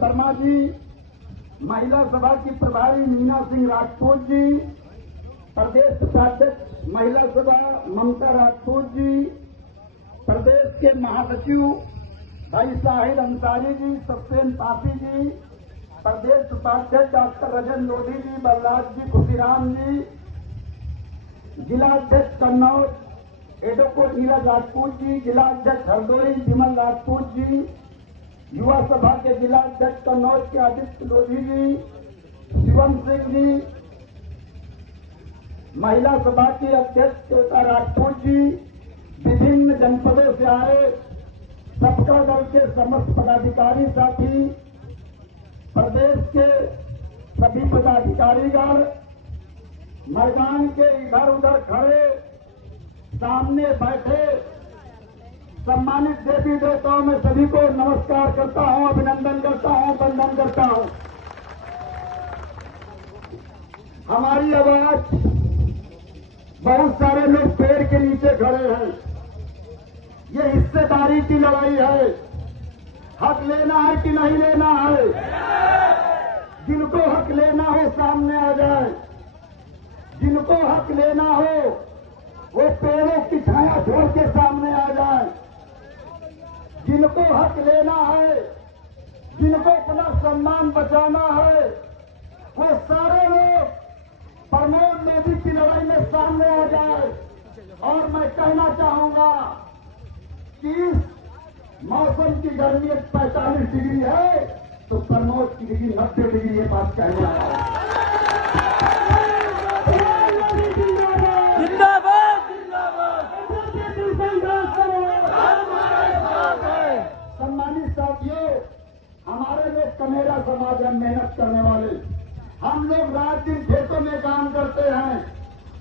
वर्मा जी, महिला सभा की प्रभारी मीना सिंह राजपूत जी, प्रदेश उपाध्यक्ष महिला सभा ममता राजपूत जी, प्रदेश के महासचिव भाई साहिल अंसारी जी, सत्येन पासी जी, प्रदेश उपाध्यक्ष डॉक्टर रजन लोधी जी, बलराज जी, खुशीराम जी, जिलाध्यक्ष कन्नौज एडवोकेट नीरज राजपूत जी, जिलाध्यक्ष हरदोई विमल राजपूत जी, युवा सभा के जिलाध्यक्ष कन्नौज के आदित्य लोधी जी, शिवम सिंह जी, महिला सभा की अध्यक्ष श्वेता राजपूत जी, विभिन्न जनपदों से आए सबका दल के समस्त पदाधिकारी साथी, प्रदेश के सभी पदाधिकारीगण, मैदान के इधर उधर खड़े, सामने बैठे सम्मानित देवी देवताओं में सभी को नमस्कार करता हूं, अभिनंदन करता हूं, वंदन करता हूं। हमारी आवाज बहुत सारे लोग पेड़ के नीचे खड़े हैं। ये हिस्सेदारी की लड़ाई है। हक लेना है कि नहीं लेना है? जिनको हक लेना हो सामने आ जाए। जिनको हक लेना हो वो पेड़ों की छाया छोड़ के सामने आ जाए। जिनको हक लेना है, जिनको अपना सम्मान बचाना है, वो सारे लोग प्रमोद मोदी की लड़ाई में सामने आ जाए। और मैं कहना चाहूंगा कि इस मौसम की गर्मी 45 डिग्री है तो प्रमोद की डिग्री 90 डिग्री, ये बात कहना है। सम्मानित साथियों, हमारे लोग कमेरा समाज है, मेहनत करने वाले। हम लोग रात दिन खेतों में काम करते हैं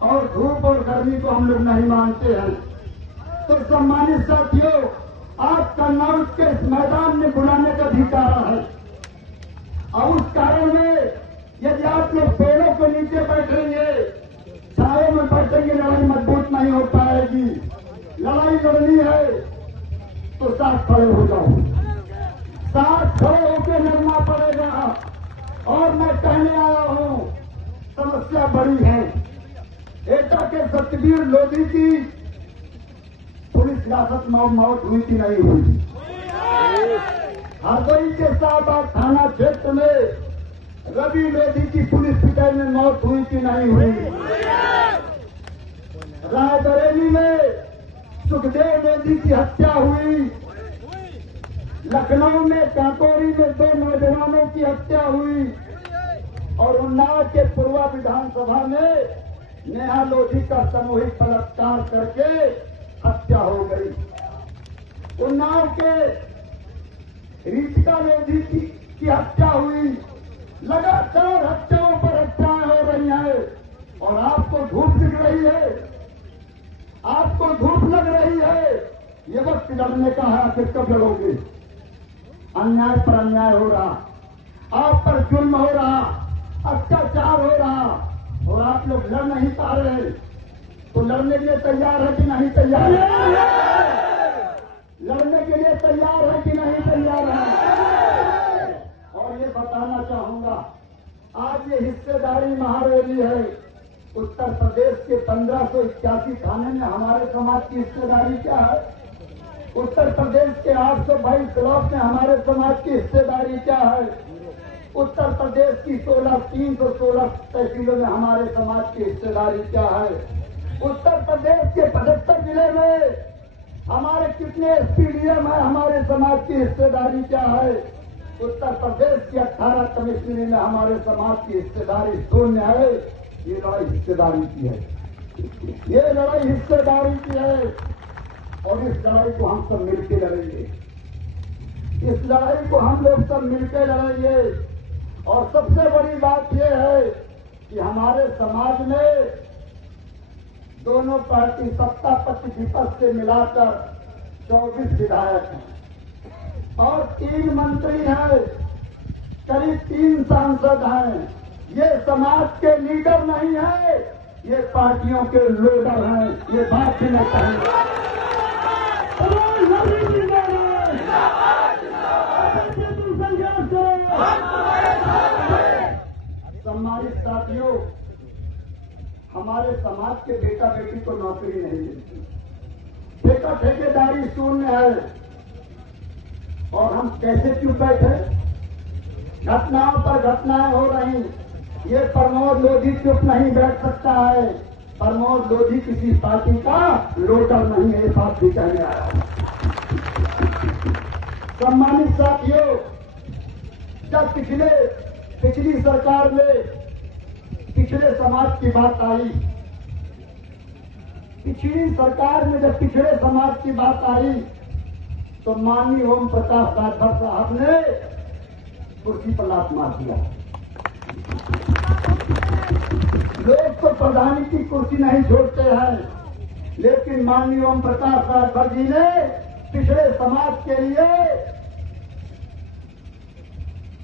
और धूप और गर्मी को हम लोग नहीं मानते हैं। तो सम्मानित साथियों, आज कन्नौज के इस मैदान में बुलाने का भी कारण है। और उस कारण में यदि आप लोग पेड़ों के नीचे बैठेंगे, छायों में बैठेंगे, लड़ाई मजबूत नहीं हो पाएगी। लड़ाई लड़नी है तो साथ खड़े हो जाओ, साथ खड़े होकर लड़ना पड़ेगा। और मैं कहने आया हूं, समस्या बड़ी है। एटा के सतबीर लोधी की पुलिस हिरासत में मौत हुई कि नहीं हुई? हरदोई के शाहबाद थाना क्षेत्र में रवि लोधी की पुलिस पिटाई में मौत हुई कि नहीं हुई? रायबरेली में सुखदेव लोधी की हत्या हुई। लखनऊ में काकोरी में 2 नौजवानों की हत्या हुई। और उन्नाव के पूर्वा विधानसभा में नेहा लोधी का सामूहिक बलात्कार करके हत्या हो गई। उन्नाव के रीतिका लोधी की हत्या हुई। लगातार हत्याओं पर हत्याएं हो रही हैं और आपको धूप दिख रही है, आपको धूप लग रही है। ये वक्त लड़ने का है, आखिर कब लड़ोगे? अन्याय पर अन्याय हो रहा, आप पर जुल्म हो रहा, अत्याचार हो रहा और आप लोग लड़ नहीं पा रहे। तो लड़ने के लिए तैयार है कि नहीं तैयार है? लड़ने के लिए तैयार है कि नहीं तैयार है? और ये बताना चाहूंगा, आज ये हिस्सेदारी महारैली है। उत्तर प्रदेश के 1581 थाने में हमारे समाज की हिस्सेदारी क्या है? उत्तर प्रदेश के 822 ब्लॉक में हमारे समाज की हिस्सेदारी क्या है? उत्तर प्रदेश की 316 तहसीलों में हमारे समाज की हिस्सेदारी क्या है? उत्तर प्रदेश के 75 जिले में हमारे कितने एसपीडीएम है, हमारे समाज की हिस्सेदारी क्या है? उत्तर प्रदेश की 18 कमिश्नरी में हमारे समाज की हिस्सेदारी शून्य है। ये लड़ाई हिस्सेदारी की है, ये लड़ाई हिस्सेदारी की है। और इस लड़ाई को हम सब मिलकर लड़ेंगे, इस लड़ाई को हम लोग सब मिलकर लड़ेंगे। और सबसे बड़ी बात यह है कि हमारे समाज में दोनों पार्टी सत्ता पक्ष विपक्ष से मिलाकर 24 विधायक हैं और 3 मंत्री हैं, करीब 3 सांसद हैं। ये समाज के लीडर नहीं है, ये पार्टियों के लीडर हैं। ये बात ही नहीं कहेंगे। साथियों, हमारे समाज के बेटा बेटी को नौकरी नहीं मिलती, ठेकेदारी शून्य है, और हम कैसे चुप बैठे? घटनाओं पर घटनाएं हो रही, ये प्रमोद लोधी चुप नहीं बैठ सकता है। प्रमोद लोधी किसी पार्टी का लोटर नहीं है, ये बात भी कहने आया। सम्मानित साथियों, जब पिछली सरकार में पिछड़े समाज की बात आई, पिछली सरकार में जब पिछड़े समाज की बात आई तो माननीय ओम प्रकाश राजभर साहब ने कुर्सी पर लात मार दिया। लोग तो प्रधानी की कुर्सी नहीं छोड़ते हैं, लेकिन माननीय ओम प्रकाश राजभर जी ने पिछड़े समाज के लिए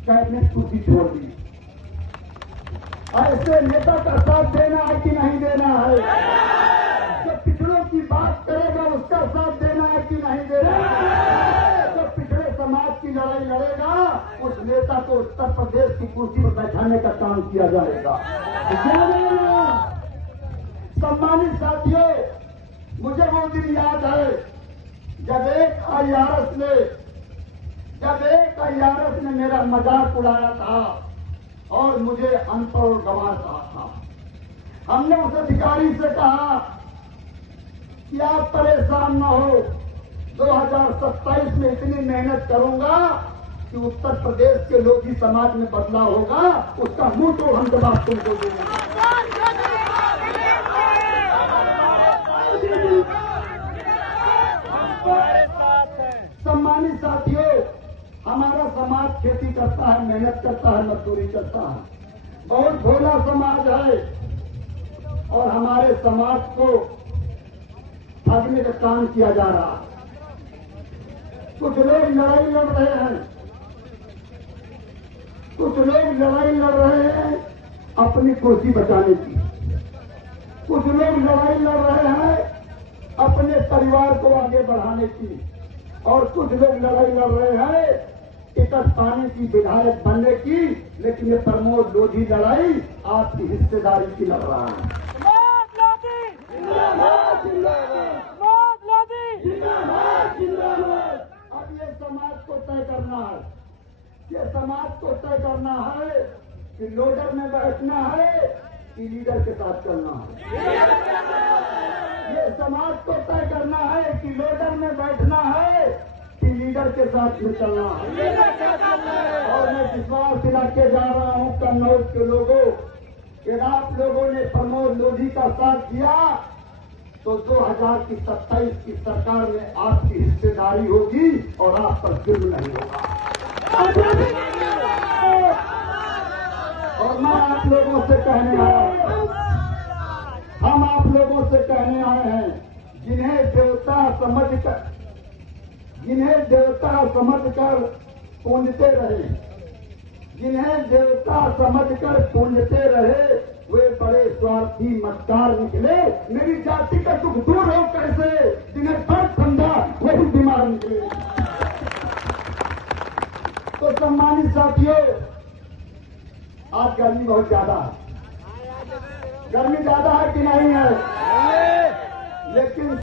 कैबिनेट कुर्सी छोड़ दी। ऐसे नेता का साथ देना है कि नहीं देना है? जो पिछड़ों की बात करेगा उसका साथ देना है कि नहीं देना है? जो पिछड़े समाज की लड़ाई लड़ेगा उस नेता को उत्तर प्रदेश की कुर्सी पर बैठाने का काम किया जाएगा। सम्मानित साथियों, मुझे वो दिन याद है जब एक आईआरएस ने मेरा मजाक उड़ाया था और मुझे अनपढ़ गंवार कहा था। हमने उस अधिकारी से कहा कि आप परेशान न हो, 2027 में इतनी मेहनत करूंगा कि उत्तर प्रदेश के लोधी समाज में बदलाव होगा, उसका मुंह तो हम जवाब तुमको देंगे। सम्मानित साथियों, हमारा समाज खेती करता है, मेहनत करता है, मजदूरी करता है, बहुत भोला समाज है, और हमारे समाज को ठगने का काम किया जा रहा है। कुछ लोग लड़ाई लड़ रहे हैं, अपनी कुर्सी बचाने की, कुछ लोग लड़ाई लड़ रहे हैं अपने परिवार को आगे बढ़ाने की, और कुछ लोग लड़ाई लड़ रहे हैं टिकट पाने की, विधायक बनने की। लेकिन ये प्रमोद लोधी लड़ाई आपकी हिस्सेदारी की लड़ रहा है। अब ये समाज को तय करना है, ये समाज को तय करना है कि लोडर में बैठना है कि लीडर के साथ चलना है। ये समाज को तय करना है कि लोडर में बैठना है कि लीडर के साथ में चलना है। और मैं विश्वास दिला के जा रहा हूं कन्नौज के लोगों कि आप लोगों ने प्रमोद लोधी का साथ दिया तो 2027 की सरकार में आपकी हिस्सेदारी होगी और आप पर जुल्म नहीं होगा। और मैं आप लोगों से कहने आया हूं, हम आप लोगों से कहने आए हैं, जिन्हें देवता समझकर पूजते रहे, जिन्हें देवता समझकर पूजते रहे, वे बड़े स्वार्थी मक्कार निकले। मेरी जाति का दुख दूर हो कैसे, जिन्हें दर्द समझा वही बीमार निकले। तो सम्मानित साथियों, आज गर्मी बहुत ज्यादा है, गर्मी ज्यादा है कि नहीं है? लेकिन